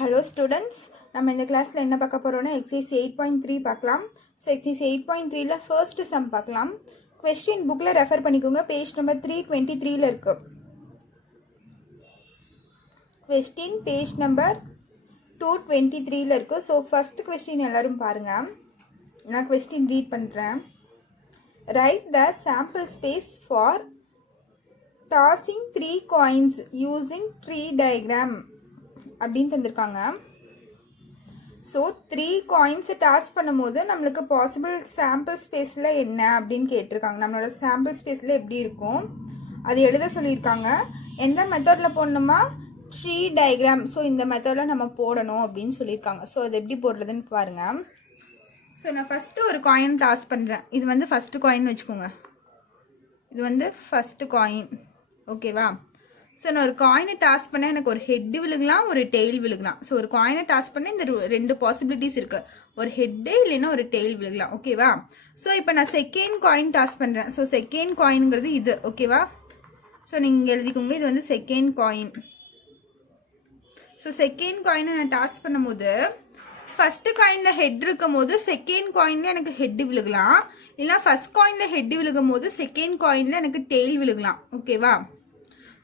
Hello students, நம்ம இந்த கிளாஸ்ல என்ன பார்க்க போறோம்னா exercise 8.3 பார்க்கலாம். So exercise 8.3 ல first sum பார்க்கலாம். Question bookல ரெஃபர் பண்ணிக்கோங்க. பேஜ் நம்பர் 323 ல இருக்கு. Question பேஜ் நம்பர் 223 ல இருக்கு. So first question எல்லாரும் பாருங்க. நான் question read பண்றேன். Write the sample space for tossing 3 coins using tree diagram. அப்படின்னு தந்திருக்காங்க. ஸோ 3 காயின்ஸை டாஸ் பண்ணும்போது நம்மளுக்கு பாசிபிள் சாம்பிள் ஸ்பேஸில் என்ன அப்படின்னு கேட்டிருக்காங்க. நம்மளோட சாம்பிள் ஸ்பேஸில் எப்படி இருக்கும் அது எழுத சொல்லியிருக்காங்க. எந்த மெத்தடில் போடணுமா, ட்ரீ டயக்ராம். ஸோ இந்த மெத்தடில் நம்ம போடணும் அப்படின்னு சொல்லியிருக்காங்க. ஸோ அது எப்படி போடுறதுன்னு பாருங்கள். ஸோ நான் ஃபஸ்ட்டு ஒரு காயின் டாஸ் பண்ணுறேன். இது வந்து ஃபஸ்ட்டு காயின் வச்சுக்கோங்க. இது வந்து ஃபஸ்ட்டு காயின், ஓகேவா? ஸோ நான் ஒரு காயினை டாஸ் பண்ணேன், எனக்கு ஒரு ஹெட்டு விழுகலாம், ஒரு டெய்ல் விழுகலாம். ஸோ ஒரு காயினை டாஸ் பண்ண இந்த ரெண்டு பாசிபிலிட்டிஸ் இருக்குது. ஒரு ஹெட்டு இல்லைன்னா ஒரு டெய்ல் விழுகலாம், ஓகேவா? ஸோ இப்போ நான் செகண்ட் காயின் டாஸ் பண்ணுறேன். ஸோ செகண்ட் காயின்ங்கிறது இது, ஓகேவா? ஸோ நீங்கள் எழுதிக்கோங்க, இது வந்து செகண்ட் காயின். ஸோ செகண்ட் காயினை நான் டாஸ் பண்ணும்போது ஃபஸ்ட்டு காயினில் ஹெட் இருக்கும் போது செகண்ட் காயினில் எனக்கு ஹெட்டு விழுகலாம், இல்லைனா ஃபஸ்ட் காயினில் ஹெட்டு விழுகும் போது செகண்ட் காயினில் எனக்கு டெய்ல் விழுகலாம், ஓகேவா?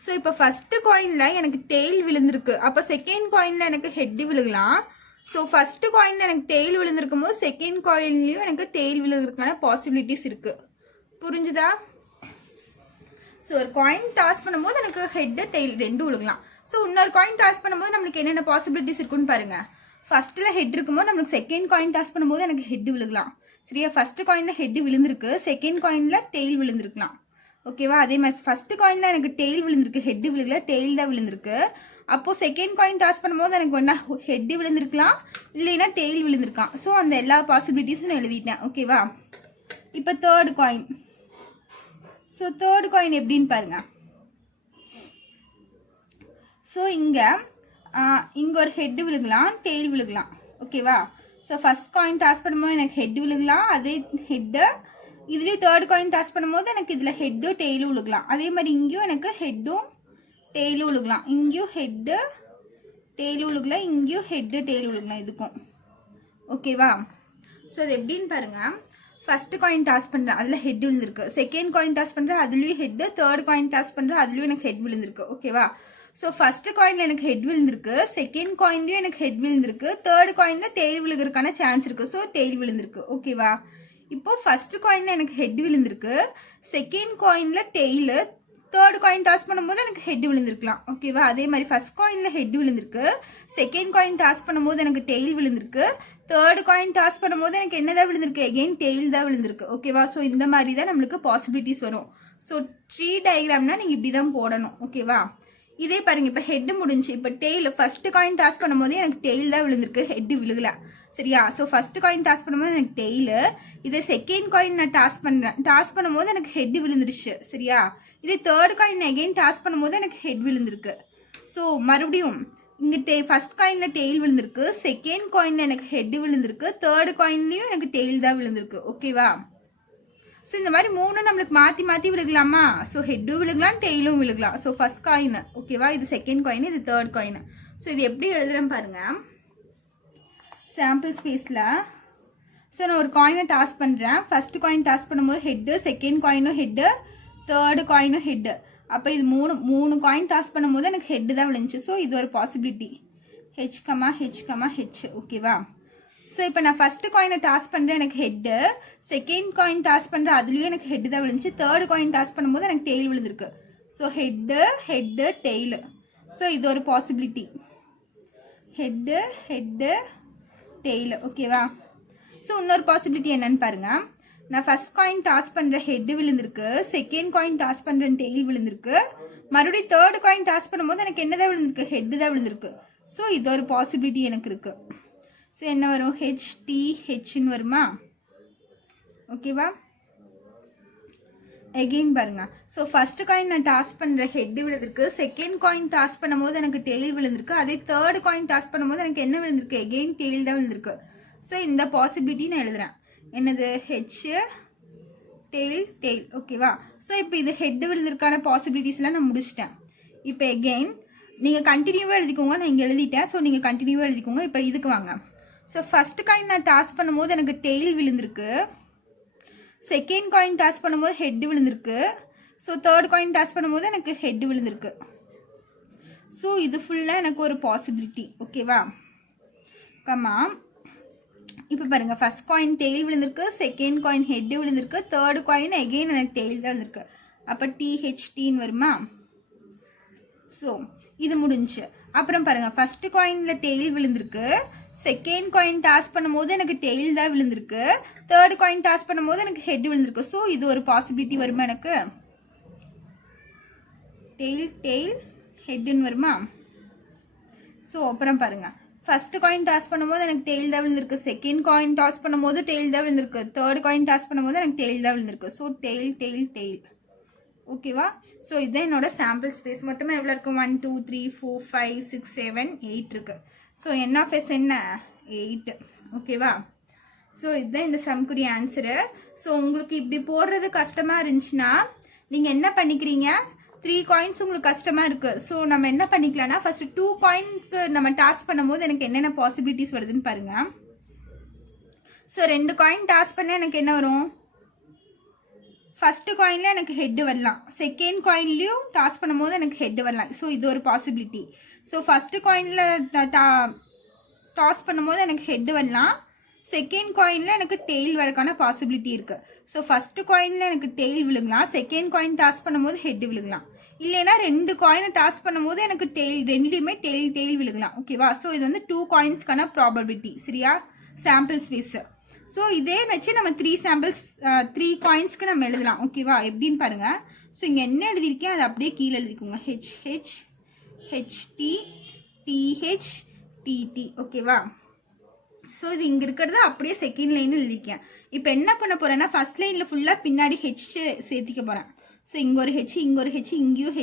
ஸோ இப்போ ஃபஸ்ட்டு காயினில் எனக்கு டெய்ல் விழுந்திருக்கு, அப்போ செகண்ட் காயினில் எனக்கு ஹெட்டு விழுகலாம். ஸோ ஃபஸ்ட்டு காயினில் எனக்கு டெய்ல் விழுந்திருக்கும் போது செகண்ட் காயின்லேயும் எனக்கு டெய்ல் விழுகிறதுக்கான பாசிபிலிட்டிஸ் இருக்குது. புரிஞ்சுதா? ஸோ ஒரு காயின் டாஸ் பண்ணும்போது எனக்கு ஹெட்டு டெய்ல் ரெண்டும் விழுகலாம். ஸோ இன்னொரு காயின் டாஸ் பண்ணும்போது நம்மளுக்கு என்னென்ன பாசிபிலிட்டிஸ் இருக்குன்னு பாருங்கள். ஃபஸ்ட்டில் ஹெட் இருக்கும்போது நம்மளுக்கு செகண்ட் காயின் டாஸ் பண்ணும்போது எனக்கு ஹெட்டு விழுகலாம். சரியா? ஃபஸ்ட்டு காயினில் ஹெட்டு விழுந்திருக்கு, செகண்ட் காயினில் டெய்ல் விழுந்திருக்கலாம், ஓகேவா? அதே மாதிரி ஃபர்ஸ்ட் காயின்ல எனக்கு டெய்ல் விழுந்திருக்கு, ஹெட் விழுகல, டெய்ல் தான் விழுந்திருக்கு. அப்போ செகண்ட் காயின் டாஸ் பண்ணும்போது எனக்கு ஒன்னா ஹெட் விழுந்திருக்கலாம், இல்லைன்னா டெய்ல் விழுந்திருக்கான். ஸோ அந்த எல்லா பாசிபிலிட்டிஸும் நான் எழுதிட்டேன், ஓகேவா? இப்போ third coin. So third coin எப்படின்னு பாருங்க. ஸோ இங்கே ஒரு ஹெட் விழுகலாம், டெய்ல் விழுகலாம், ஓகேவா? ஸோ ஃபர்ஸ்ட் காயின் டாஸ் பண்ணும்போது எனக்கு ஹெட் விழுகலாம், அதே ஹெட்டு இதுலேயும் தேர்ட் காயின் டாஸ் பண்ணும்போது எனக்கு இதில் ஹெட்டும் டெய்லும் விழுகலாம். அதே மாதிரி இங்கேயும் எனக்கு ஹெட்டும் டெய்லும் விழுகலாம், இங்கேயும் ஹெட்டு டெய்லும் விழுகலாம், இங்கேயும் ஹெட்டு டெய்லும் விழுகலாம் இதுக்கும், ஓகேவா? ஸோ அது எப்படின்னு பாருங்கள். ஃபஸ்ட்டு காயின் டாஸ் பண்ணுறேன், அதில் ஹெட் விழுந்திருக்கு. செகண்ட் காயின் டாஸ் பண்ணுறேன், அதுலேயும் ஹெட்டு. தேர்ட் காயின் டாஸ் பண்ணுறேன், அதுலேயும் எனக்கு ஹெட் விழுந்திருக்கு, ஓகேவா? ஸோ ஃபஸ்ட்டு காயினில் எனக்கு ஹெட் விழுந்திருக்கு, செகண்ட் காயின்லேயும் எனக்கு ஹெட் விழுந்திருக்கு, தேர்ட் காயினில் டெய்ல் விழுகிறதுக்கான சான்ஸ் இருக்குது. ஸோ டெய்ல் விழுந்திருக்கு, ஓகேவா? இப்போ ஃபர்ஸ்ட் காயின்ல எனக்கு ஹெட் விழுந்திருக்கு, செகண்ட் காயின்ல டெய்லு, தேர்ட் காயின் டாஸ் பண்ணும்போது எனக்கு ஹெட் விழுந்திருக்கலாம், ஓகேவா? அதே மாதிரி ஃபர்ஸ்ட் காயின்ல ஹெட் விழுந்திருக்கு, செகண்ட் காயின் டாஸ் பண்ணும்போது எனக்கு டெய்ல் விழுந்திருக்கு, தேர்ட் காயின் டாஸ் பண்ணும்போது எனக்கு என்னதான் விழுந்திருக்கு, எகெயின் டெய்ல் தான் விழுந்திருக்கு, ஓகேவா? ஸோ இந்த மாதிரி தான் நம்மளுக்கு பாசிபிலிட்டிஸ் வரும். ஸோ ட்ரீ டயக்ராம்னா நீங்கள் இப்படி தான் போடணும், ஓகேவா? இதே பாருங்க, இப்போ ஹெட் முடிஞ்சு, இப்போ டெய்ல் ஃபர்ஸ்ட் காயின் டாஸ் பண்ணும்போது எனக்கு டெய்ல் தான் விழுந்திருக்கு, ஹெட் விழுகல, சரியா? ஸோ ஃபர்ஸ்ட் காயின் டாஸ் பண்ணும்போது எனக்கு டெய்லு, இதே செகண்ட் காயின் நான் டாஸ் பண்ணுறேன், டாஸ் பண்ணும்போது எனக்கு ஹெட் விழுந்துருச்சு, சரியா? இதே தேர்ட் காயின் எகெயின் டாஸ் பண்ணும்போது எனக்கு ஹெட் விழுந்திருக்கு. ஸோ மறுபடியும் இங்கே ஃபர்ஸ்ட் காயினில் டெய்ல் விழுந்திருக்கு, செகண்ட் காயினில் எனக்கு ஹெட் விழுந்திருக்கு, தேர்ட் காயின்லேயும் எனக்கு டெய்ல் தான் விழுந்திருக்கு, ஓகேவா? ஸோ இந்த மாதிரி மூணு நம்மளுக்கு மாற்றி மாற்றி விழுகலாமா? ஸோ ஹெட்டும் விழுகலாம், டெய்லும் விழுகலாம். ஸோ ஃபர்ஸ்ட் காயின், ஓகேவா? இது செகண்ட் காயின், இது தேர்ட் காயின். ஸோ இது எப்படி எழுதுறேன் பாருங்க. சாம்பிள் ஸ்பேஸில் ஸோ நான் ஒரு காயினை டாஸ் பண்ணுறேன். ஃபர்ஸ்ட் காயின் டாஸ் பண்ணும்போது ஹெட்டு, செகண்ட் காயினும் ஹெட்டு, தேர்டு காயினும் ஹெட்டு. அப்போ இது மூணு காயின் டாஸ் பண்ணும்போது எனக்கு ஹெட்டு தான் விழுந்துச்சு. ஸோ இது ஒரு possibility, H comma H comma H, ஓகேவா? ஸோ இப்போ நான் ஃபஸ்ட்டு காயினை டாஸ் பண்ணுறேன், எனக்கு ஹெட்டு. செகண்ட் காயின் டாஸ் பண்ணுறேன், அதுலேயும் எனக்கு ஹெட்டு தான் விழுந்துச்சு. தேர்டு காயின் டாஸ் பண்ணும்போது எனக்கு டெய்ல் விழுந்திருக்கு. So head tail. ஸோ இது ஒரு பாசிபிலிட்டி, ஹெட்டு டெய்லு, ஓகேவா? ஸோ இன்னொரு பாசிபிலிட்டி என்னன்னு பாருங்க. நான் ஃபர்ஸ்ட் காயின் டாஸ் பண்ணுற ஹெட்டு விழுந்திருக்கு, செகண்ட் காயின் டாஸ் பண்ணுறேன், டெய்ல் விழுந்திருக்கு. மறுபடியும் தேர்டு காயின் டாஸ் பண்ணும்போது எனக்கு என்ன தான் விழுந்திருக்கு, ஹெட்டு தான் விழுந்திருக்கு. ஸோ இது ஒரு பாசிபிலிட்டி எனக்கு இருக்குது. ஸோ என்ன வரும், ஹெச்னு வருமா, ஓகேவா? எகெயின் பாருங்க. ஸோ ஃபர்ஸ்ட் காயின் நான் டாஸ் பண்ணுற ஹெட் விழுந்திருக்கு, செகண்ட் காயின் டாஸ் பண்ணும்போது எனக்கு டெய்ல் விழுந்திருக்கு, அதே தேர்ட் காயின் டாஸ் பண்ணும்போது எனக்கு என்ன விழுந்திருக்கு, எகெயின் டெய்ல் தான் விழுந்திருக்கு. ஸோ இந்த பாசிபிலிட்டி நான் எழுதுறேன், என்னது, ஹெச் டெய்ல், ஓகேவா? ஸோ இப்போ இது ஹெட் விழுந்திருக்கான பாசிபிலிட்டிஸ்லாம் நான் முடிச்சிட்டேன். இப்போ எகெயின் நீங்கள் கண்டினியூவாக எழுதிக்கோங்க. நான் இங்கே எழுதிட்டேன். ஸோ நீங்கள் கண்டினியூவாக எழுதிக்கோங்க. இப்போ இதுக்கு வாங்க. ஸோ ஃபஸ்ட்டு காயின் நான் டாஸ் பண்ணும்போது எனக்கு டெய்ல் விழுந்திருக்கு. செகண்ட் காயின் டாஸ் பண்ணும்போது ஹெட் விழுந்திருக்கு. ஸோ தேர்ட் காயின் டாஸ் பண்ணும்போது எனக்கு ஹெட் விழுந்திருக்கு. ஸோ இது ஃபுல்லாக எனக்கு ஒரு பாசிபிலிட்டி. ஓகேவா? கம்மா இப்போ பாருங்கள், ஃபஸ்ட் காயின் டெய்ல் விழுந்திருக்கு, செகண்ட் காயின் ஹெட் விழுந்திருக்கு, தேர்ட் காயின் எகெயின் எனக்கு டெய்ல் தான் விழுந்திருக்கு. அப்போ டிஹெச்டின்னு வருமா? ஸோ இது முடிஞ்சு. அப்புறம் பாருங்கள், ஃபஸ்ட்டு காயினில் டெய்ல் விழுந்திருக்கு, செகண்ட் காயின் டாஸ் பண்ணும்போது எனக்கு டெய்ல் தான் விழுந்திருக்கு, தேர்ட் காயின் டாஸ் பண்ணும்போது எனக்கு ஹெட் விழுந்திருக்கு. ஸோ இது ஒரு பாசிபிலிட்டி வருமா எனக்கு? டெய்ல் டெய்ல் ஹெட்டுன்னு வருமா? ஸோ அப்புறம் பாருங்கள், ஃபஸ்ட்டு காயின் டாஸ் பண்ணும்போது எனக்கு டெய்ல் தான் விழுந்திருக்கு, செகண்ட் காயின் டாஸ் பண்ணும்போது டெய்ல் தான் விழுந்திருக்கு, தேர்ட் காயின் டாஸ் பண்ணும்போது எனக்கு டெய்ல் தான் விழுந்திருக்கு. So tail tail tail. ஓகேவா? ஸோ இதுதான் என்னோட சாம்பிள் ஸ்பேஸ். மொத்தமாக எவ்வளோ இருக்கும்? 1 2 3 4 5 6 7 8 இருக்குது. ஸோ என் ஆஃப் எஸ் என்ன? 8. ஓகேவா? ஸோ இதுதான் இந்த சம்க்குரிய ஆன்சரு. ஸோ உங்களுக்கு இப்படி போடுறது கஷ்டமாக இருந்துச்சுன்னா நீங்கள் என்ன பண்ணிக்கிறீங்க? 3 காயின்ஸ் உங்களுக்கு கஷ்டமாக இருக்குது. ஸோ நம்ம என்ன பண்ணிக்கலாம்னா, ஃபஸ்ட்டு 2 காயினுக்கு நம்ம டாஸ் பண்ணும்போது எனக்கு என்னென்ன பாசிபிலிட்டிஸ் வருதுன்னு பாருங்கள். ஸோ 2 காயின் டாஸ் பண்ணால் எனக்கு என்ன வரும்? ஃபஸ்ட்டு காயினில் எனக்கு ஹெட்டு வரலாம், செகண்ட் காயின்லேயும் டாஸ் பண்ணும்போது எனக்கு ஹெட்டு வரலாம். ஸோ இது ஒரு பாசிபிலிட்டி. ஸோ ஃபஸ்ட்டு காயினில் டாஸ் பண்ணும்போது எனக்கு ஹெட்டு வரலாம், செகண்ட் காயினில் எனக்கு டெய்ல் வரக்கான பாசிபிலிட்டி இருக்குது. ஸோ ஃபஸ்ட்டு காயினில் எனக்கு டெய்ல் விழுங்கலாம், செகண்ட் காயின் டாஸ் பண்ணும்போது ஹெட்டு விழுங்கலாம். இல்லைன்னா 2 காயினை டாஸ் பண்ணும்போது எனக்கு டெய்ல், ரெண்டுலேயுமே டெய்ல் டெய்ல் விழுங்கலாம். ஓகேவா? ஸோ இது வந்து 2 காயின்ஸ்க்கான ப்ராபபிலிட்டி. சரியா? Sample space. ஸோ இதே வச்சு நம்ம 3 காயின்ஸ்க்கு நம்ம எழுதலாம். ஓகேவா? எப்படின்னு பாருங்கள். ஸோ இங்கே என்ன எழுதியிருக்கேன் அதை அப்படியே கீழே எழுதிக்கோங்க. HH HT TH TT. ஓகேவா? ஸோ இது இங்கே இருக்கிறது அப்படியே செகண்ட் லைன் எழுதியிருக்கேன். இப்போ என்ன பண்ண போகிறேன்னா, ஃபஸ்ட் லைனில் ஃபுல்லாக பின்னாடி ஹெச் சேர்த்திக்க போகிறேன். ஸோ இங்கே ஒரு ஹெச், இங்கே ஒரு ஹெச், இங்கேயும்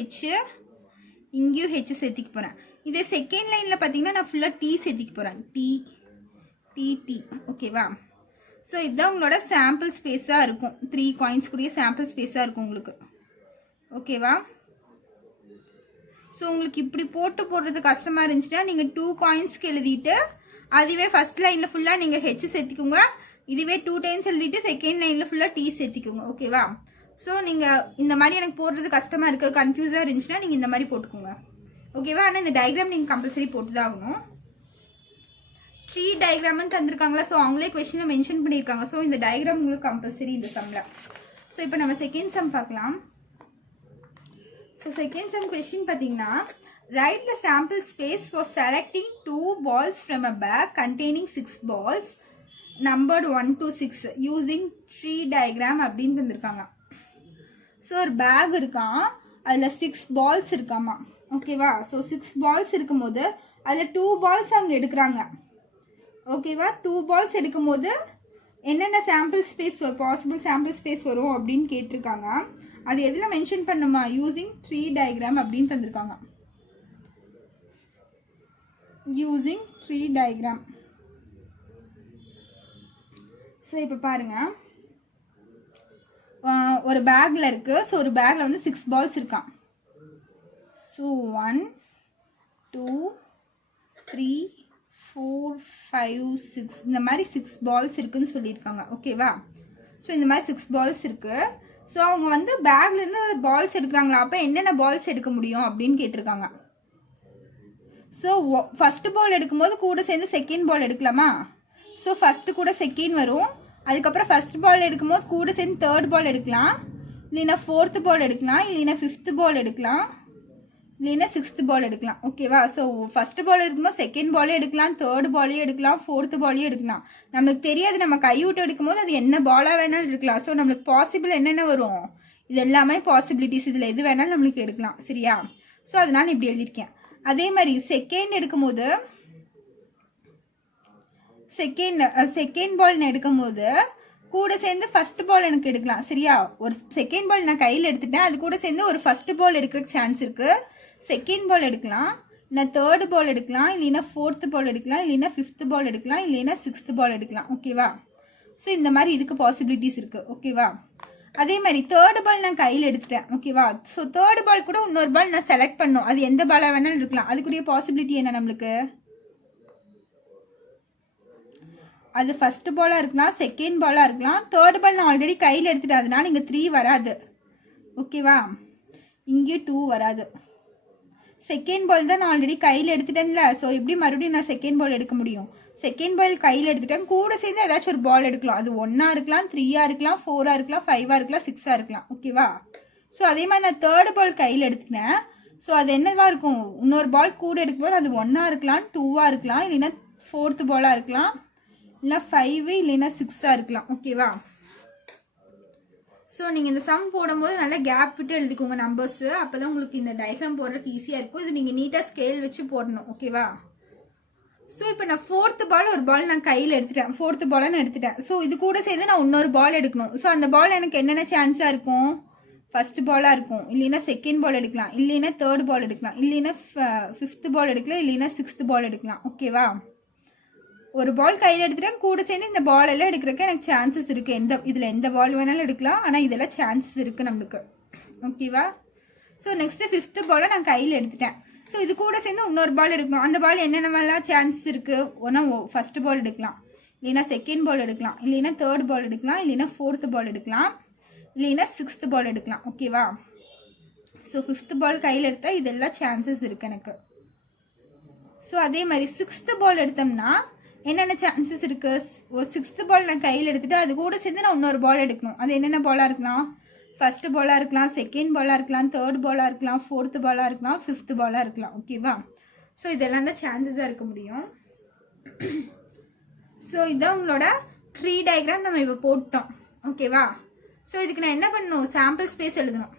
ஹெச் சேர்த்திக்க போகிறேன். இதே செகண்ட் லைனில் பார்த்தீங்கன்னா நான் ஃபுல்லாக டி சேர்த்திக்க போகிறேன். டி. ஓகேவா? ஸோ இதுதான் உங்களோட சாம்பிள் ஸ்பேஸாக இருக்கும். 3 காயின்ஸ்க்குரிய சாம்பிள் ஸ்பேஸாக இருக்கும் உங்களுக்கு. ஓகேவா? ஸோ உங்களுக்கு இப்படி போடுறது கஷ்டமாக இருந்துச்சுன்னா நீங்கள் 2 காயின்ஸ்க்கு எழுதிட்டு அதுவே ஃபஸ்ட் லைனில் ஃபுல்லாக நீங்கள் ஹெச் சேர்த்திக்கோங்க. இதுவே 2 டைம்ஸ் எழுதிட்டு செகண்ட் லைனில் ஃபுல்லாக டி சேர்த்திக்கோங்க. ஓகேவா? ஸோ நீங்கள் இந்த மாதிரி எனக்கு போடுறது கஷ்டமாக இருக்குது, கன்ஃபியூஸாக இருந்துச்சுன்னா நீங்கள் இந்த மாதிரி போட்டுக்கோங்க. ஓகேவா? ஆனால் இந்த டயக்ராம் நீங்கள் கம்பல்சரி போட்டு தான் ஆகணும். ட்ரீ டயக்ராம்னு தந்திருக்காங்களா? ஸோ அவங்களே கொஸ்டினில் மென்ஷன் பண்ணியிருக்காங்க. ஸோ இந்த டயக்ராம் உங்களுக்கு கம்பல்சரி இந்த சம்மில். ஸோ இப்போ நம்ம செகண்ட் சம் பார்க்கலாம். ஸோ செகண்ட் சம் கொஸ்டின் பார்த்தீங்கன்னா, right the sample space for selecting 2 balls from a bag containing 6 balls numbered 1 to 6 using tree diagram அப்படின்னு தந்திருக்காங்க. ஸோ ஒரு பேக் இருக்கான், அதில் 6 balls இருக்காமா. ஓகேவா? ஸோ 6 balls இருக்கும்போது அதில் 2 balls அவங்க எடுக்கிறாங்க. ஓகேவா? 2 balls எடுக்கும்போது என்னென்ன sample space possible sample space வரும் அப்படின்னு கேட்டிருக்காங்க. அது எதில் மென்ஷன் பண்ணுமா? யூசிங் ட்ரீ டயக்ராம் அப்படின்னு தந்திருக்காங்க. Using tree diagram. ஸோ இப்போ பாருங்க, ஒரு பேக்கில் இருக்குது. ஸோ ஒரு பேக்கில் வந்து 6 balls இருக்கான். ஸோ 1 2 3 4 5 6 இந்த மாதிரி 6 balls இருக்குன்னு சொல்லியிருக்காங்க. ஓகேவா? ஸோ இந்த மாதிரி 6 balls இருக்குது. ஸோ அவங்க வந்து பேக்லேருந்து பால்ஸ் எடுக்கிறாங்களா, அப்போ என்னென்ன பால்ஸ் எடுக்க முடியும் அப்படின்னு கேட்டிருக்காங்க. ஸோ ஃபஸ்ட்டு பால் எடுக்கும்போது கூட சேர்ந்து செகண்ட் பால் எடுக்கலாமா? ஸோ ஃபஸ்ட்டு கூட செகண்ட் வரும். அதுக்கப்புறம் ஃபஸ்ட் பால் எடுக்கும்போது கூட சேர்ந்து தேர்ட் பால் எடுக்கலாம், இல்லைன்னா 4th பால் எடுக்கலாம், இல்லைன்னா 5th பால் எடுக்கலாம், இல்லைன்னா 6th பால் எடுக்கலாம். ஓகேவா? ஸோ ஃபஸ்ட்டு பால் எடுக்கும்போது செகண்ட் பாலே எடுக்கலாம், தேர்ட் பாலையும் எடுக்கலாம், 4th பாலையும் எடுக்கலாம். நம்மளுக்கு தெரியாது, நம்ம கை விட்டு எடுக்கும்போது அது என்ன பாலாக வேணாலும் எடுக்கலாம். ஸோ நம்மளுக்கு பாசிபிள் என்னென்ன வரும்? இது எல்லாமே பாசிபிலிட்டிஸ். இதில் எது வேணாலும் நம்மளுக்கு எடுக்கலாம். சரியா? ஸோ அதனால இப்படி எழுதியிருக்கேன். அதே மாதிரி செகண்ட் எடுக்கும்போது செகண்ட் பால் எடுக்கும்போது கூட சேர்ந்து ஃபர்ஸ்ட் பால் எனக்கு எடுக்கலாம். சரியா? ஒரு செகண்ட் பால் நான் கையில் எடுத்துட்டேன், அது கூட சேர்ந்து ஒரு ஃபர்ஸ்ட் பால் எடுக்கிறதுக்கு சான்ஸ் இருக்குது. செகண்ட் பால் எடுக்கலாம், இல்லைனா தேர்ட் பால் எடுக்கலாம், இல்லைன்னா 4th பால் எடுக்கலாம், இல்லைன்னா 5th பால் எடுக்கலாம், இல்லைன்னா 6th பால் எடுக்கலாம். ஓகேவா? ஸோ இந்த மாதிரி இதுக்கு பாசிபிலிட்டிஸ் இருக்குது. ஓகேவா? அதே மாதிரி தேர்ட் பால் நான் கையில் எடுத்துட்டேன் ஓகேவா. ஸோ தேர்ட் பால் கூட இன்னொரு பால் நான் செலக்ட் பண்ணணும். அது எந்த பாலாக வேணாலும் இருக்கலாம். அதுக்குரிய பாசிபிலிட்டி என்ன நம்மளுக்கு? அது ஃபர்ஸ்ட் பாலாக இருக்கலாம், செகண்ட் பாலாக இருக்கலாம். தேர்ட் பால் நான் ஆல்ரெடி கையில் எடுத்துட்டேன், அதனால இங்கே 3 வராது ஓகேவா. இங்கே 2 வராது. செகண்ட் பால் தான் நான் ஆல்ரெடி கையில் எடுத்துட்டேன்ல. ஸோ எப்படி மறுபடியும் நான் செகண்ட் பால் எடுக்க முடியும்? செகண்ட் பால் கையில் எடுத்துட்டேன், கூட சேர்ந்து ஏதாச்சும் ஒரு பால் எடுக்கலாம். அது 1ஆ இருக்கலாம், 3ஆ இருக்கலாம், 4ஆ இருக்கலாம், 5ஆ இருக்கலாம், 6ஆ இருக்கலாம் ஓகேவா. ஸோ அதே மாதிரி நான் தேர்ட் பால் கையில் எடுத்துட்டேன். ஸோ அது என்னவா இருக்கும்? இன்னொரு பால் கூட எடுக்கும்போது அது 1ஆ இருக்கலாம், 2ஆ இருக்கலாம், இல்லைன்னா 4th பாலாக இருக்கலாம், இல்லைனா 5 இல்லைன்னா 6ஆ இருக்கலாம் ஓகேவா. ஸோ நீங்கள் இந்த சம் போடும்போது நல்லா கேப் விட்டு எழுதிக்கோங்க நம்பர்ஸு. அப்போ தான் உங்களுக்கு இந்த டயக்ராம் போடுறதுக்கு ஈஸியாக இருக்கும். இது நீங்கள் நீட்டாக ஸ்கேல் வச்சு போடணும் ஓகேவா. ஸோ இப்போ நான் 4th பால் ஒரு பால் நான் கையில் எடுத்துட்டேன். 4th பாலை நான் எடுத்துட்டேன். ஸோ இது கூட சேர்ந்து நான் இன்னொரு பால் எடுக்கணும். ஸோ அந்த பால் எனக்கு என்னென்ன சான்ஸாக இருக்கும்? ஃபர்ஸ்ட் பாலாக இருக்கும், இல்லைன்னா செகண்ட் பால் எடுக்கலாம், இல்லைன்னா தேர்ட் பால் எடுக்கலாம், இல்லைன்னா 5th பால் எடுக்கலாம், இல்லைன்னா 6th பால் எடுக்கலாம் ஓகேவா. ஒரு பால் கையில் எடுத்துட்டேன், கூட சேர்ந்து இந்த பால் எல்லாம் எடுக்கிறதுக்கு எனக்கு சான்சஸ் இருக்குது. இதில் எந்த பால் வேணாலும் எடுக்கலாம், ஆனால் இதெல்லாம் சான்சஸ் இருக்குது நம்மளுக்கு ஓகேவா. ஸோ நெக்ஸ்ட்டு 5th பாலை நான் கையில் எடுத்துட்டேன். ஸோ இது கூட சேர்ந்து இன்னொரு பால் எடுக்கணும். அந்த பால் என்னென்னலாம் சான்சஸ் இருக்குது? ஒன்றா ஃபர்ஸ்ட் பால் எடுக்கலாம், இல்லைன்னா செகண்ட் பால் எடுக்கலாம், இல்லைன்னா தேர்ட் பால் எடுக்கலாம், இல்லைன்னா 4th பால் எடுக்கலாம், இல்லைன்னா 6th பால் எடுக்கலாம் ஓகேவா. ஸோ 5th பால் கையில் எடுத்தால் இதெல்லாம் சான்சஸ் இருக்குது எனக்கு. ஸோ அதே மாதிரி 6th பால் எடுத்தோம்னா என்னென்ன சான்சஸ் இருக்குது? ஒரு 6th பால் நான் கையில் எடுத்துகிட்டு அது கூட சேர்ந்து நான் இன்னொரு பால் எடுக்கணும். அது என்னென்ன பாலாக இருக்கலாம்? ஃபர்ஸ்ட் பாலாக இருக்கலாம், செகண்ட் பாலாக இருக்கலாம், தேர்ட் பாலாக இருக்கலாம், 4th பாலாக இருக்கலாம், 5th பாலாக இருக்கலாம் ஓகேவா. ஸோ இதெல்லாம் தான் சான்சஸாக இருக்க முடியும். ஸோ இதான் உங்களோட ட்ரீ டயக்ராம் நம்ம இப்போ போட்டோம் ஓகேவா. ஸோ இதுக்கு நான் என்ன பண்ணணும்? சாம்பிள் ஸ்பேஸ் எழுதணும்.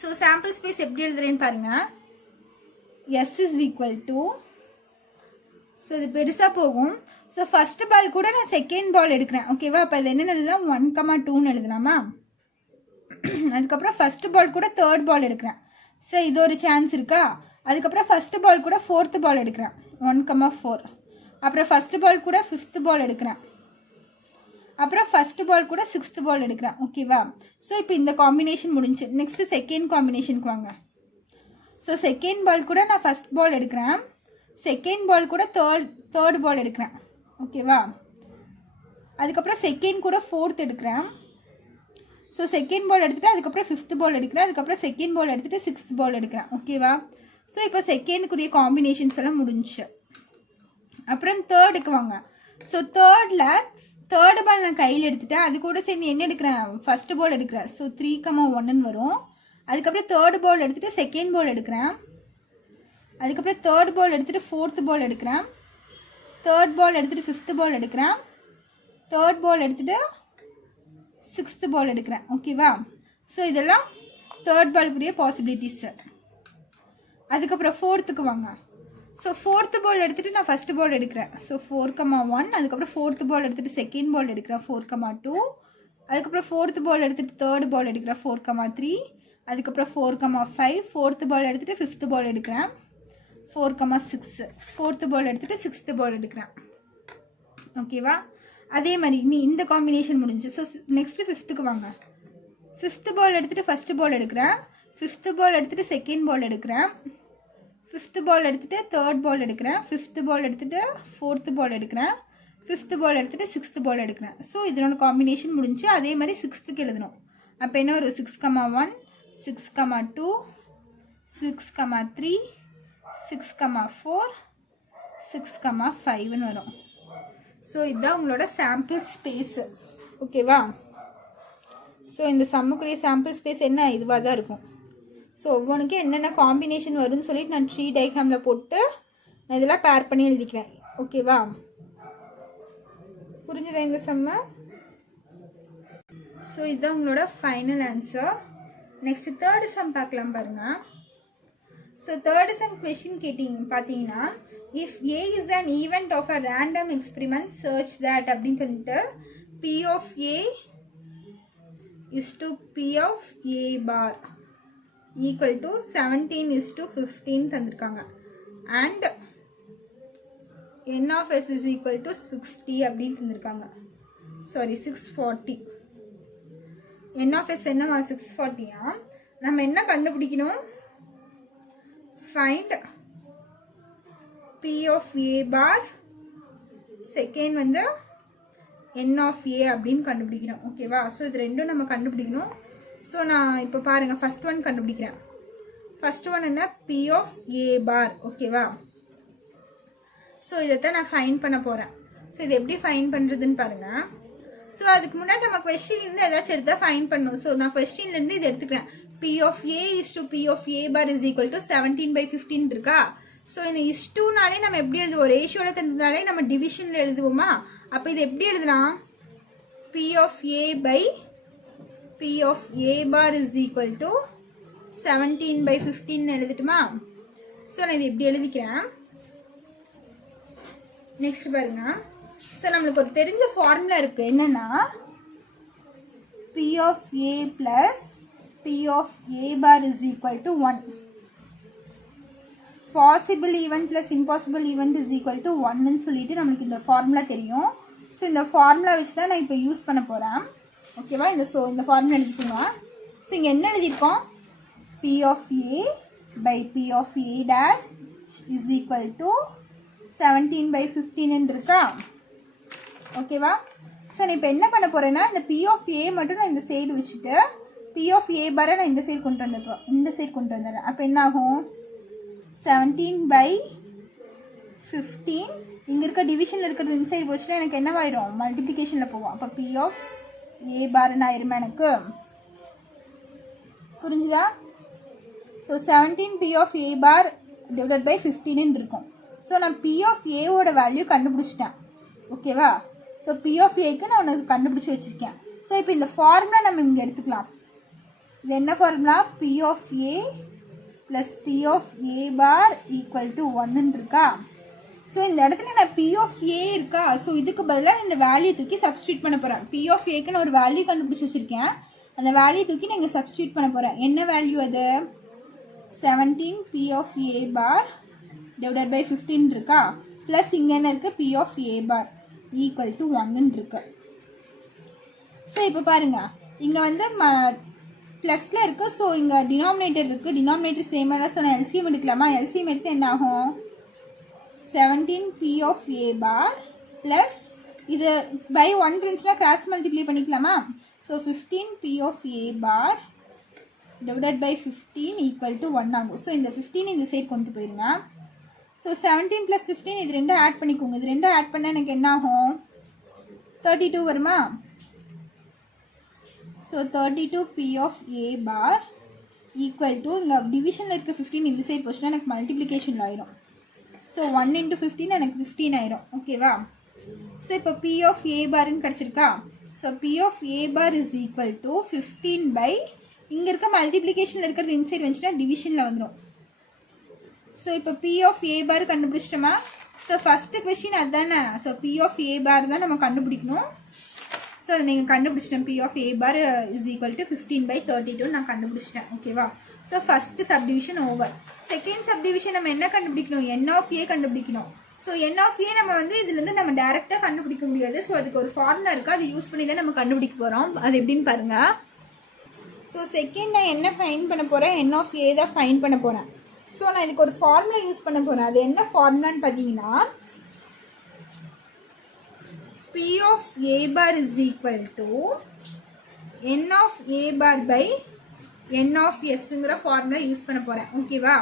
ஸோ சாம்பிள் ஸ்பேஸ் எப்படி எழுதுறேன்னு பாருங்கள். S is equal to, so இது பெருசாக போகும். ஸோ ஃபர்ஸ்ட் பால் கூட நான் செகண்ட் பால் எடுக்கிறேன் ஓகேவா. அப்போ இது என்ன எழுதலாம்? 1,2ன்னு எழுதலாமா. அதுக்கப்புறம் ஃபர்ஸ்ட் பால் கூட தேர்ட் பால் எடுக்கிறேன். ஸோ இது ஒரு சான்ஸ் இருக்கா. அதுக்கப்புறம் ஃபர்ஸ்ட் பால் கூட 4th பால் எடுக்கிறேன் 1,4. அப்புறம் ஃபர்ஸ்ட் பால் கூட 5th பால் எடுக்கிறேன். அப்புறம் ஃபர்ஸ்ட் பால் கூட 6th பால் எடுக்கிறேன் ஓகேவா. ஸோ இப்போ இந்த காம்பினேஷன் முடிஞ்சு. நெக்ஸ்ட்டு செகண்ட் காம்பினேஷனுக்கு வாங்க. ஸோ செகண்ட் பால் கூட நான் ஃபர்ஸ்ட் பால் எடுக்கிறேன், செகண்ட் பால் கூட தேர்ட் பால் எடுக்கிறேன் ஓகேவா. அதுக்கப்புறம் செகண்ட் கூட 4th எடுக்கிறேன். ஸோ செகண்ட் பால் எடுத்துகிட்டு அதுக்கப்புறம் 5th பால் எடுக்கிறேன். அதுக்கப்புறம் செகண்ட் பால் எடுத்துகிட்டு 6th பால் எடுக்கிறேன் ஓகேவா. ஸோ இப்போ செகண்டுக்குரிய காம்பினேஷன்ஸ் எல்லாம் முடிஞ்சு. அப்புறம் தேர்டுக்கு வாங்க. ஸோ தேர்ட் பால் நான் கையில் எடுத்துட்டேன். அது கூட சேர்ந்து என்ன எடுக்கிறேன்? ஃபர்ஸ்ட் பால் எடுக்கிறேன். ஸோ 3,1ன்னு வரும். அதுக்கப்புறம் தேர்ட் பால் எடுத்துகிட்டு செகண்ட் பால் எடுக்கிறேன். அதுக்கப்புறம் தேர்ட் பால் எடுத்துகிட்டு 4th பால் எடுக்கிறேன். தேர்ட் பால் எடுத்துகிட்டு 5th பால் எடுக்கிறேன். தேர்ட் பால் எடுத்துகிட்டு 6th பால் எடுக்கிறேன் ஓகேவா. ஸோ இதெல்லாம் தேர்ட் பாலுக்குரிய பாசிபிலிட்டிஸ். அதுக்கப்புறம் 4th வாங்க. ஸோ 4th பால் எடுத்துகிட்டு நான் ஃபர்ஸ்ட் பால் எடுக்கிறேன். ஸோ 4,1. அதுக்கப்புறம் 4th பால் எடுத்துகிட்டு செகண்ட் பால் எடுக்கிறேன் 4,2. அதுக்கப்புறம் 4th பால் எடுத்துகிட்டு தேர்ட் பால் எடுக்கிறேன் 4,3. அதுக்கப்புறம் 4,5. 4th பால் எடுத்துகிட்டு 5th பால் எடுக்கிறேன் 4,6. 4th பால் எடுத்துகிட்டு 6th பால் எடுக்கிறேன் ஓகேவா. அதே மாதிரி நீ இந்த காம்பினேஷன் முடிஞ்சு. ஸோ நெக்ஸ்ட்டு 5th வாங்க. 5th பால் எடுத்துகிட்டு ஃபர்ஸ்ட் பால் எடுக்கிறேன். 5th பால் எடுத்துகிட்டு செகண்ட் பால் எடுக்கிறேன். 5th பால் எடுத்துகிட்டு தேர்ட் பால் எடுக்கிறேன். 5th பால் எடுத்துகிட்டு 4th பால் எடுக்கிறேன். 5th பால் எடுத்துகிட்டு 6th பால் எடுக்கிறேன். ஸோ இதனோட காம்பினேஷன் முடிஞ்சு. அதே மாதிரி 6th எழுதணும். அப்போ என்ன ஒரு 6,1, 6,2, 6,3, 6,4, 6,5ன்னு வரும். ஸோ இதுதான் உங்களோட சாம்பிள் ஸ்பேஸு ஓகேவா. ஸோ இந்த சம்முக்குரிய சாம்பிள் ஸ்பேஸ் என்ன? இதுவாக தான் இருக்கும். ஸோ ஒவ்வொன்றுக்கும் என்னென்ன காம்பினேஷன் வரும்னு சொல்லிட்டு நான் ட்ரீ டயக்ராமில் போட்டு நான் இதெல்லாம் பேர் பண்ணி எழுதிக்கிறேன் ஓகேவா. புரிஞ்சுதா இந்த சம்மை? ஸோ இதுதான் உங்களோட final answer. Next third sum பார்க்கலாம் பாருங்கள். ஸோ தேர்டு சம் கொஷின் பார்த்தீங்கன்னா, if A is an event of a random experiment சர்ச் தட் அப்படின்னு சொல்லிட்டு P of A is to P of A bar equal to 17:15 தந்திருக்காங்க. And n of s is equal to 60 அப்படின்னு தந்திருக்காங்க. Sorry 640. n of s என்னவா 640யா? நம்ம என்ன கண்டுபிடிக்கணும்? find p of a bar second வந்து n of a அப்படின்னு கண்டுபிடிக்கணும். ஓகேவா? ஸோ இது ரெண்டும் நம்ம கண்டுபிடிக்கணும். ஸோ நான் இப்போ பாருங்கள் ஃபஸ்ட் ஒன் கண்டுபிடிக்கிறேன். ஃபஸ்ட் ஒன் என்ன? p of a bar. ஓகேவா? ஸோ இதைத்தான் நான் ஃபைன் பண்ண போகிறேன். ஸோ இது எப்படி ஃபைன் பண்ணுறதுன்னு பாருங்கள். ஸோ அதுக்கு முன்னாடி நம்ம கொஸ்டின்லேருந்து ஏதாச்சும் எடுத்தால் ஃபைன் பண்ணணும். ஸோ நான் கொஸ்டின்லேருந்து இது எடுத்துக்கிறேன். p of a is to p of a bar is equal to 17/15 இருக்கா? ஸோ இந்த இஸ்டூனாலே நம்ம எப்படி எழுதுவோம்? ரேஷியோவில் தந்ததாலே நம்ம டிவிஷனில் எழுதுவோமா? அப்போ இது எப்படி எழுதலாம்? p of a by p of a bar is equal to 17/15 எழுதிட்டுமா? So நான் இது எப்படி எழுதிக்கிறேன். நெக்ஸ்ட் பாருங்க. ஸோ நம்மளுக்கு ஒரு தெரிஞ்ச ஃபார்முலா இருக்குது. என்னென்னா p of a plus p of a bar is equal to 1. Possible event plus impossible event is equal to 1ன்னு சொல்லிட்டு நம்மளுக்கு இந்த ஃபார்முலா தெரியும். ஸோ இந்த ஃபார்முலா வச்சு தான் நான் இப்போ யூஸ் பண்ண போகிறேன். ஓகேவா? இந்த ஃபார்முலா எழுதிக்கோங்க. ஸோ இங்கே என்ன எழுதியிருக்கோம்? p of a by p of a dash is equal to 17/15 இருக்கா? ஓகேவா? ஸோ நான் இப்போ என்ன பண்ண போகிறேன்னா இந்த p of a மட்டும் நான் இந்த சைடு வச்சுட்டு p of a பாரை நான் இந்த சைடு கொண்டு வந்துடுறேன். அப்போ என்ன ஆகும்? 17/15 இங்கே இருக்க டிவிஷனில் இருக்கிறது இந்த சைடு போச்சுன்னா எனக்கு என்னவாயிரும்? மல்டிப்ளிகேஷனில் போவோம். அப்போ p of a பார்னு ஆயிருமா எனக்கு? புரிஞ்சுதா? So 17 p of a bar divided by 15 இருக்கும். ஸோ நான் p of a ஓட வேல்யூ கண்டுபிடிச்சிட்டேன். ஓகேவா? ஸோ p of aக்கு நான் உனக்கு கண்டுபிடிச்சி வச்சுருக்கேன். ஸோ இப்போ இந்த ஃபார்முலா நம்ம இங்கே எடுத்துக்கலாம். இது என்ன formula? p of a plus p of a bar equal to 1 இருக்கா? ஸோ இந்த இடத்துல நான் p of a இருக்கா? ஸோ இதுக்கு பதிலாக இந்த வேல்யூ தூக்கி சப்ஸ்டியூட் பண்ண போகிறேன். p of aக்கு நான் ஒரு வேல்யூ கண்டுபிடிச்சி வச்சுருக்கேன். அந்த வேல்யூ தூக்கி நான் இங்கே சப்ஸ்டியூட் பண்ண போகிறேன். என்ன வேல்யூ அது? 17 p of a bar divided by 15 இருக்கா? ப்ளஸ் இங்கே என்ன இருக்குது? p of a bar equal to 1 இருக்கு. ஸோ இப்போ பாருங்கள், இங்கே வந்து ப்ளஸில் இருக்குது. ஸோ இங்கே டினாமினேட்டர் இருக்குது. டினாமினேட்டர் சேமாக. ஸோ நான் எல்சிஎம் எடுக்கலாமா? எல்சிஎம் எடுத்து என்ன ஆகும்? 17 p of a bar plus இது பை 1 இருந்துச்சுன்னா கிராஸ் மல்டிப்ளை பண்ணிக்கலாமா? So 15 p of a bar divided by 15 equal to 1 ஆகும். ஸோ இந்த 15 இந்த சைடு கொண்டு போயிருங்க. ஸோ 17 + 15 இது ரெண்டும் ஆட் பண்ணிக்கோங்க. இது ரெண்டும் ஆட் பண்ணால் எனக்கு என்ன ஆகும்? 32 வருமா? So 32 p of a bar equal to இங்கே டிவிஷனில் இருக்க 15 இந்த சைடு போச்சுன்னா எனக்கு மல்டிப்ளிகேஷனில் ஆயிரும். ஸோ 1 × 15 எனக்கு 15 ஆயிரும். ஓகேவா? ஸோ இப்போ p of a barன்னு கிடச்சிருக்கா? So p of a bar is equal to 15 இங்கே இருக்க மல்டிப்ளிகேஷனில் இருக்கிறது இந்த சைடு வந்துச்சுன்னா டிவிஷனில் வந்துடும். ஸோ இப்போ p of a bar கண்டுபிடிச்சிட்டோமா? ஸோ ஃபஸ்ட்டு கொஸ்டின் அதுதானே. So p of a bar தான் நம்ம கண்டுபிடிக்கணும். ஸோ அதை நீங்கள் கண்டுபிடிச்சிட்டேன். p of a bar is equal to 15/32 நான் கண்டுபிடிச்சிட்டேன். ஓகேவா? So first subdivision over. Second subdivision நம்ம என்ன கண்டுபிடிக்கணும்? n of a கண்டுபிடிக்கணும். ஸோ n of a நம்ம வந்து இதுலேருந்து நம்ம டேரெக்டாக கண்டுபிடிக்க முடியாது. ஸோ அதுக்கு ஒரு ஃபார்முலா இருக்குது. அதை யூஸ் பண்ணி தான் நம்ம கண்டுபிடிக்க போகிறோம். அது எப்படின்னு பாருங்கள். ஸோ செகண்ட் நான் என்ன ஃபைன் பண்ண போகிறேன்? n of a தான் ஃபைன் பண்ண போகிறேன். ஸோ நான் இதுக்கு ஒரு ஃபார்முலா யூஸ் பண்ண போகிறேன். அது என்ன ஃபார்முலான்னு பார்த்தீங்கன்னா p of a bar is equal to n of a bar by n of sங்கிற ஃபார்முலா யூஸ் பண்ண போகிறேன். ஓகேவா?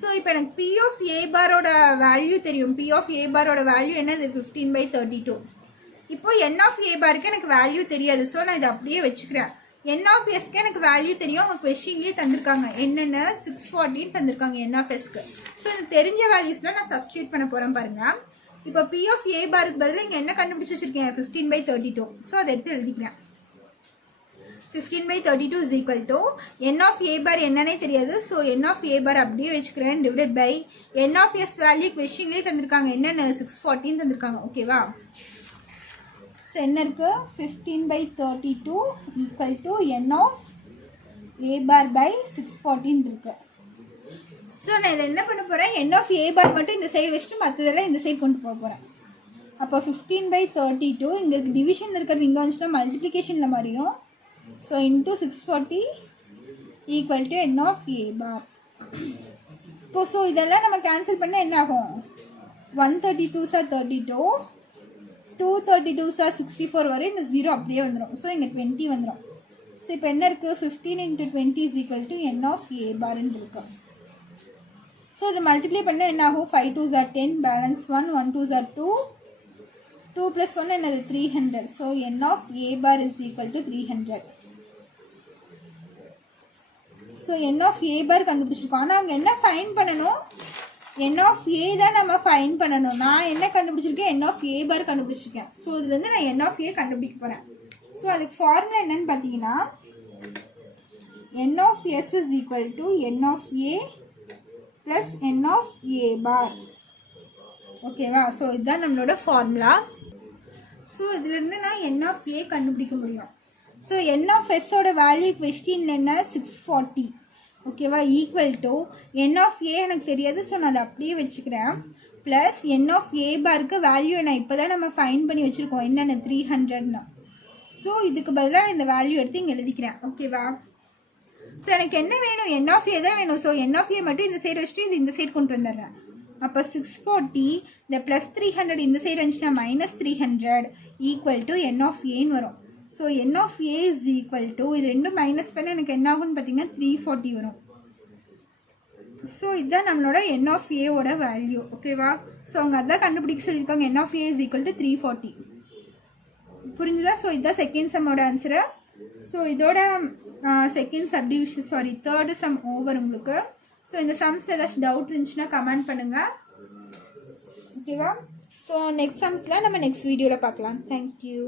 ஸோ இப்போ எனக்கு p of a பாரோட வேல்யூ தெரியும். p of a பாரோட வேல்யூ என்னது? 15/32. இப்போ n of a பாருக்கு எனக்கு வேல்யூ தெரியாது. ஸோ நான் இதை அப்படியே வச்சுக்கிறேன். n of sக்கு எனக்கு வேல்யூ தெரியும். அவங்க கொஸ்டின்லேயே தந்திருக்காங்க. என்னென்ன 640 தந்திருக்காங்க n of sக்கு. ஸோ இந்த தெரிஞ்ச வேல்யூஸ்லாம் நான் சப்ஸ்டியூட் பண்ண போகிறேன் பாருங்கள். இப்போ p of a பாருக்கு பதில் இங்கே என்ன கண்டுபிடிச்சி வச்சுருக்கேன்? 15/32. ஸோ அதை எடுத்து எழுதிக்கிறேன். 15/32 is equal to n of a bar என்னன்னே தெரியாது. So n of a bar அப்படியே வச்சுக்கிறேன். Divided by n of s value கொஸ்டின்லேயே தந்திருக்காங்க. என்னென்ன 640 தந்திருக்காங்க. ஓகேவா? ஸோ என்ன இருக்குது? 15/32 equal to n of a bar by 614 இருக்குது. ஸோ நான் இதில் என்ன பண்ண போகிறேன்? n of a bar மட்டும் இந்த சைடு வச்சுட்டு மற்றதெல்லாம் இந்த சைடு கொண்டு போக போகிறேன். அப்போ 15/32 இங்கே டிவிஷன் இருக்கிறது இங்கே வந்துச்சுன்னா மல்டிப்ளிகேஷனில் மாறிடும். So into 640 equal to n of A bar. இப்போ ஸோ இதெல்லாம் நம்ம கேன்சல் பண்ணால் என்ன ஆகும்? 132 சார் 32, 232 சார் 64 வரை இந்த 0 அப்படியே வந்துடும். ஸோ இங்கே 20 வந்துடும். ஸோ இப்போ என்ன இருக்குது? 15 × 20 is equal to n of a பார்ன்னு இருக்கும். ஸோ இதை மல்டிப்ளை பண்ணால் என்ன ஆகும்? 5 2 சார் 10, பேலன்ஸ் 1, 1 2 சார் 2, 2 + 1 என்னது? 300. So n of A bar is equal to 300. So n of A bar கண்டுபிடிச்சிருக்கோம். ஆனால் அங்கே என்ன ஃபைன் பண்ணணும்? n ஆஃப் ஏ தான் நம்ம ஃபைன் பண்ணணும். நான் என்ன கண்டுபிடிச்சிருக்கேன்? n ஆஃப் ஏ பார் கண்டுபிடிச்சிருக்கேன். ஸோ இதுலேருந்து நான் n ஆஃப் ஏ கண்டுபிடிக்க போகிறேன். ஸோ அதுக்கு ஃபார்முலா என்னன்னு பார்த்தீங்கன்னா n of s is equal to n of a plus n of A bar. ஓகேவா? ஸோ இதுதான் நம்மளோட ஃபார்முலா. ஸோ இதுலேருந்து நான் n ஆஃப் ஏ கண்டுபிடிக்க முடியும். ஸோ n ஆஃப் எஸ்ஸோட வேல்யூ கொஸ்டின்ல என்ன? 640. ஓகேவா? ஈக்குவல் டு n ஆஃப் ஏ எனக்கு தெரியாது, ஸோ நான் அதை அப்படியே வச்சுக்கிறேன். ப்ளஸ் n ஆஃப் ஏ பாருக்கு வேல்யூ என்ன இப்போ தான் நம்ம ஃபைன் பண்ணி வச்சுருக்கோம். என்னென்ன? 300ன்னு. ஸோ இதுக்கு பதிலாக இந்த வேல்யூ எடுத்து இங்கே எழுதிக்கிறேன். ஓகேவா? ஸோ எனக்கு என்ன வேணும்? n ஆஃப் ஏ தான் வேணும். ஸோ n ஆஃப் ஏ மட்டும் இந்த சைடு வச்சுட்டு இது இந்த சைடு கொண்டு வந்துடுறேன். அப்போ 640 இந்த ப்ளஸ் 300 இந்த சைடு வந்துச்சுன்னா minus 300 equal to n of ஏன்னு வரும். So n of A is equal to இது ரெண்டும் மைனஸ் பண்ண எனக்கு என்ன ஆகும்னு பார்த்தீங்கன்னா 340 வரும். ஸோ இதுதான் நம்மளோட n ஆஃப் ஏவோட வேல்யூ. ஓகேவா? ஸோ அவங்க அதான் கண்டுபிடிக்க சொல்லியிருக்காங்க. n of A is equal to 340. புரிஞ்சுதா? ஸோ இதுதான் செகண்ட் சம்மோட ஆன்சரு. ஸோ இதோட second subdivision third sum over உங்களுக்கு. ஸோ இந்த சம்ஸில் ஏதாச்சும் டவுட் இருந்துச்சுன்னா கமெண்ட் பண்ணுங்கள். ஓகேவா? ஸோ நெக்ஸ்ட் சம்ஸ்லாம் நம்ம நெக்ஸ்ட் வீடியோவில் பார்க்கலாம். தேங்க்யூ.